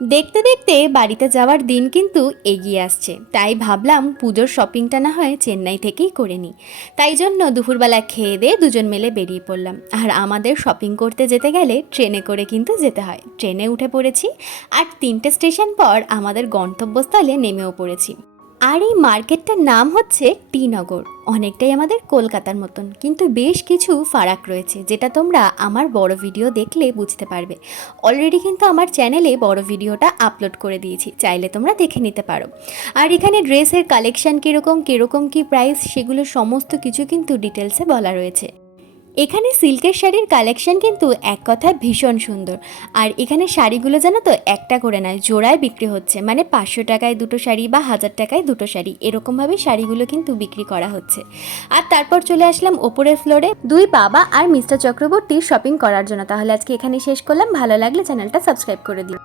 দেখতে দেখতে বাড়িতে যাওয়ার দিন কিন্তু এগিয়ে আসছে, তাই ভাবলাম পুজোর শপিংটা না হয় চেন্নাই থেকেই করে নিই। তাই জন্য দুপুরবেলা খেয়ে দিয়ে দুজন মিলে বেরিয়ে পড়লাম। আর আমাদের শপিং করতে যেতে গেলে ট্রেনে করে কিন্তু যেতে হয়। ট্রেনে উঠে পড়েছি, আর 3টে স্টেশন পর আমাদের গন্তব্যস্থলে নেমেও পড়েছি। আর এই মার্কেটটার নাম হচ্ছে টি নগর। অনেকটাই আমাদের কলকাতার মতন, কিন্তু বেশ কিছু ফারাক রয়েছে, যেটা তোমরা আমার বড় ভিডিও দেখলে বুঝতে পারবে। অলরেডি কিন্তু আমার চ্যানেলে বড় ভিডিওটা আপলোড করে দিয়েছি, চাইলে তোমরা দেখে নিতে পারো। আর এখানে ড্রেসের কালেকশন কীরকম কীরকম কী প্রাইস, সেগুলো সমস্ত কিছু কিন্তু ডিটেলসে বলা রয়েছে। এখানে সিল্কের শাড়ির কালেকশন কিন্তু এক কথায় ভীষণ সুন্দর। আর এখানে শাড়িগুলো জানো তো একটা করে নয়, জোড়ায় বিক্রি হচ্ছে, মানে 500 টাকায় দুটো শাড়ি বা 1000 টাকায় দুটো শাড়ি, এরকমভাবে শাড়িগুলো কিন্তু বিক্রি করা হচ্ছে। আর তারপর চলে আসলাম ওপরের ফ্লোরে দুই বাবা আর মিস্টার চক্রবর্তী শপিং করার জন্য। তাহলে আজকে এখানে শেষ করলাম, ভালো লাগলে চ্যানেলটা সাবস্ক্রাইব করে দিও।